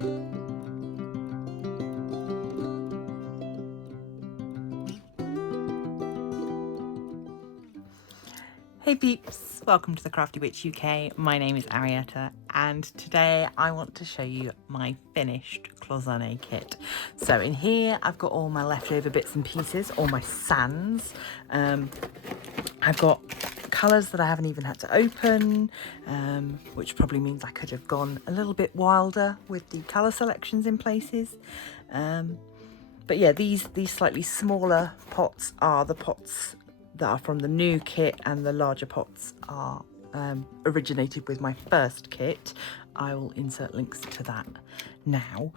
Hey peeps, welcome to the Crafty Witch UK. My name is Arietta and today I want to show you my finished Cloisonné kit. So in here I've got all my leftover bits and pieces, all my sands. I've got colours that I haven't even had to open, which probably means I could have gone a little bit wilder with the colour selections in places. But yeah, these slightly smaller pots are the pots that are from the new kit, and the larger pots are originated with my first kit. I will insert links to that now,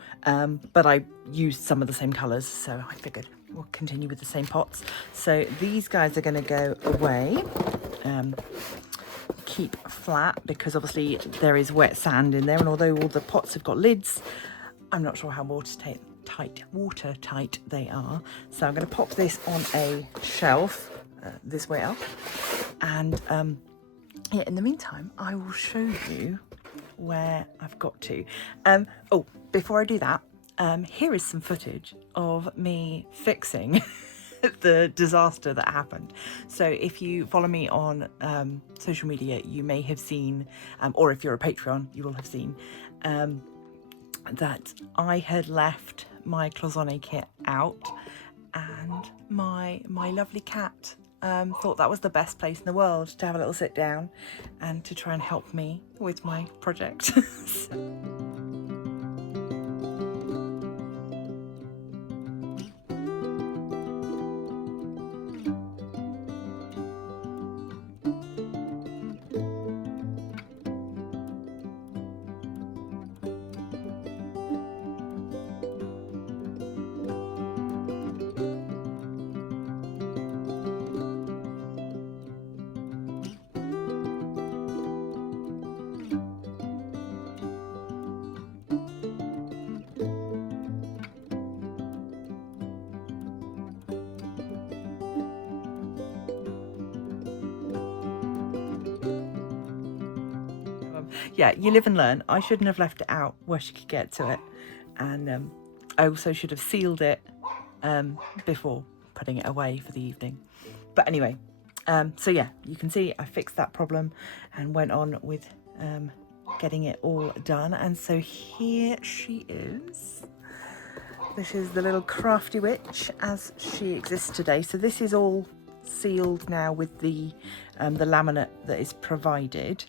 but I used some of the same colours, so I figured we'll continue with the same pots. So these guys are going to go away, keep flat, because obviously there is wet sand in there, and although all the pots have got lids, I'm not sure how watertight they are. So I'm going to pop this on a shelf this way up, and yeah, in the meantime I will show you where I've got to. Oh, before I do that, here is some footage of me fixing the disaster that happened. So if you follow me on social media, you may have seen, or if you're a Patreon, you will have seen that I had left my Cloisonné kit out, and my lovely cat thought that was the best place in the world to have a little sit down and to try and help me with my project. Yeah, you live and learn. I shouldn't have left it out where she could get to it, and I also should have sealed it before putting it away for the evening. But anyway, so yeah, you can see I fixed that problem and went on with getting it all done. And so here she is. This is the little crafty witch as she exists today. So this is all sealed now with the laminate that is provided.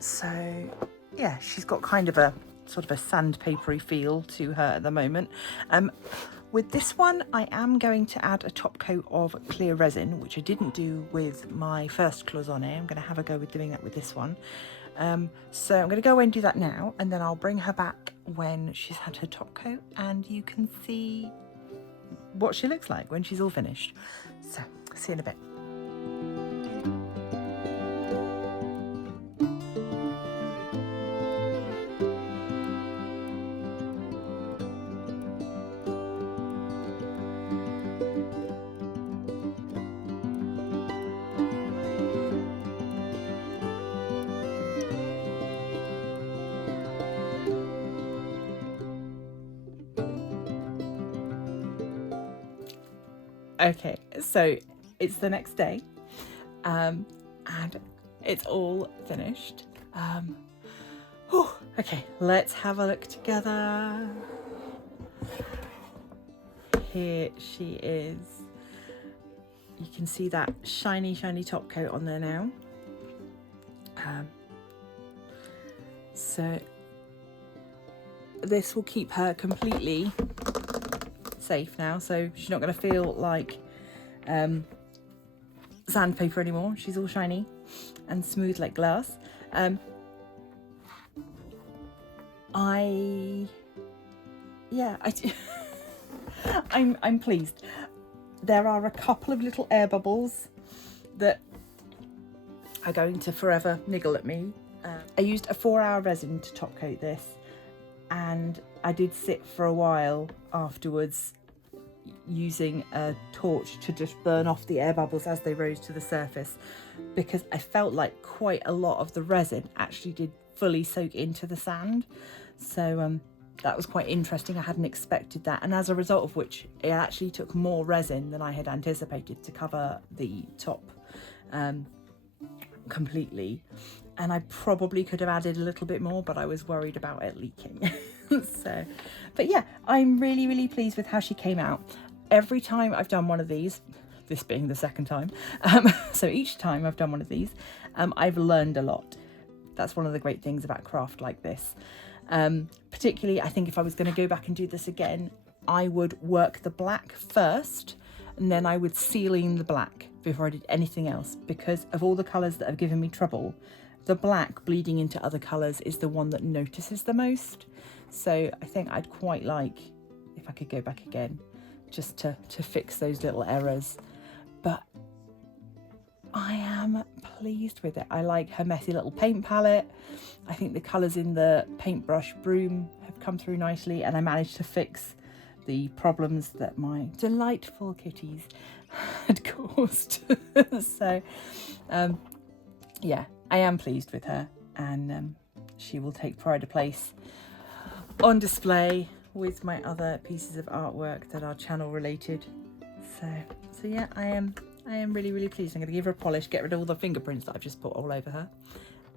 So yeah, she's got kind of a sort of a sandpapery feel to her at the moment. With this one, I am going to add a top coat of clear resin, which I didn't do with my first Cloisonné. I'm going to have a go with doing that with this one. So I'm going to go away and do that now, and then I'll bring her back when she's had her top coat, and you can see what she looks like when she's all finished. So see you in a bit. Okay, so it's the next day, and it's all finished. Okay, let's have a look together. Here she is. You can see that shiny top coat on there now. So this will keep her completely safe now, so she's not going to feel like sandpaper anymore. She's all shiny and smooth like glass. I'm pleased. There are a couple of little air bubbles that are going to forever niggle at me. I used a 4-hour resin to top coat this, and I did sit for a while afterwards using a torch to just burn off the air bubbles as they rose to the surface, because I felt like quite a lot of the resin actually did fully soak into the sand. So that was quite interesting. I hadn't expected that, and as a result of which it actually took more resin than I had anticipated to cover the top completely. And I probably could have added a little bit more, but I was worried about it leaking. So, but yeah, I'm really pleased with how she came out. Every time I've done one of these, this being the second time, so each time I've done one of these, I've learned a lot. That's one of the great things about craft like this. Particularly, I think if I was going to go back and do this again, I would work the black first, and then I would seal in the black before I did anything else, because of all the colours that have given me trouble, the black bleeding into other colours is the one that notices the most. So I think I'd quite like, if I could go back again, just to fix those little errors. But I am pleased with it. I like her messy little paint palette. I think the colours in the paintbrush broom have come through nicely, and I managed to fix the problems that my delightful kitties had caused. So yeah, I am pleased with her, and she will take pride of place on display with my other pieces of artwork that are channel related. So yeah, I am really pleased. I'm going to give her a polish, get rid of all the fingerprints that I've just put all over her,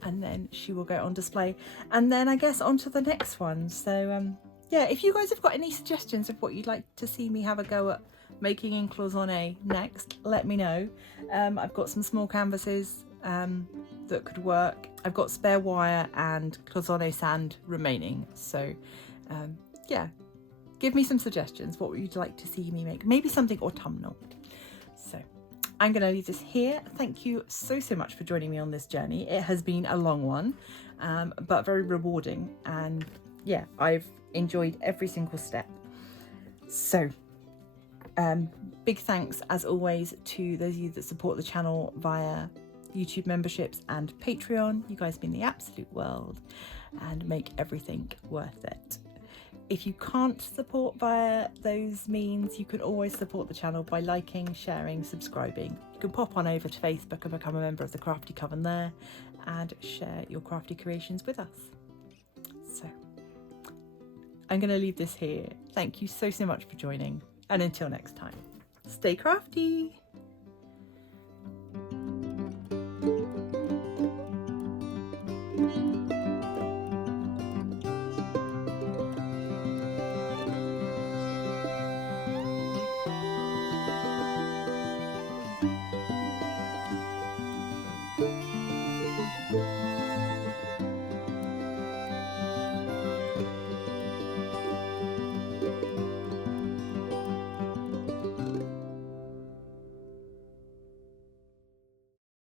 and then she will go on display, and then I guess on to the next one. So yeah, if you guys have got any suggestions of what you'd like to see me have a go at making in Cloisonné next, let me know. I've got some small canvases that could work. I've got spare wire and Cloisonné sand remaining, so yeah, give me some suggestions. What would you like to see me make? Maybe something autumnal. So I'm going to leave this here. Thank you so much for joining me on this journey. It has been a long one, but very rewarding, and yeah, I've enjoyed every single step. So big thanks as always to those of you that support the channel via YouTube memberships and Patreon. You guys mean the absolute world and make everything worth it. If you can't support via those means, you can always support the channel by liking, sharing, subscribing. You can pop on over to Facebook and become a member of the Crafty Coven there and share your crafty creations with us. So I'm going to leave this here. Thank you so much for joining, and until next time, stay crafty.